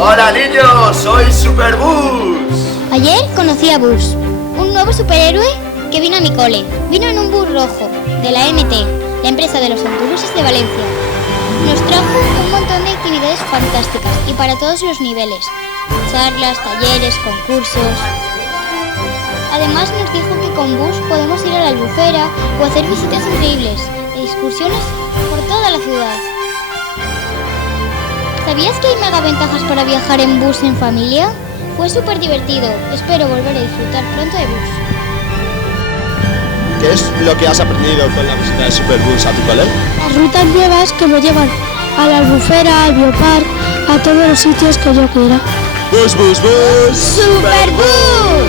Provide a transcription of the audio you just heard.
Hola niños, soy Superbus. Ayer conocí a Bus, un nuevo superhéroe que vino a mi cole. Vino en un bus rojo de la MT, la empresa de los autobuses de Valencia. Nos trajo un montón de actividades fantásticas y para todos los niveles. Charlas, talleres, concursos. Además nos dijo que con Bus podemos ir a la Albufera o hacer visitas increíbles e excursiones por toda la ciudad. ¿Sabías que hay mega ventajas para viajar en bus en familia? Fue súper divertido. Espero volver a disfrutar pronto de Bus. ¿Qué es lo que has aprendido con la visita de Superbus a tu cole? Las rutas nuevas que me llevan a la Albufera, al Biopark, a todos los sitios que yo quiera. ¡Bus, bus, bus! ¡Superbus!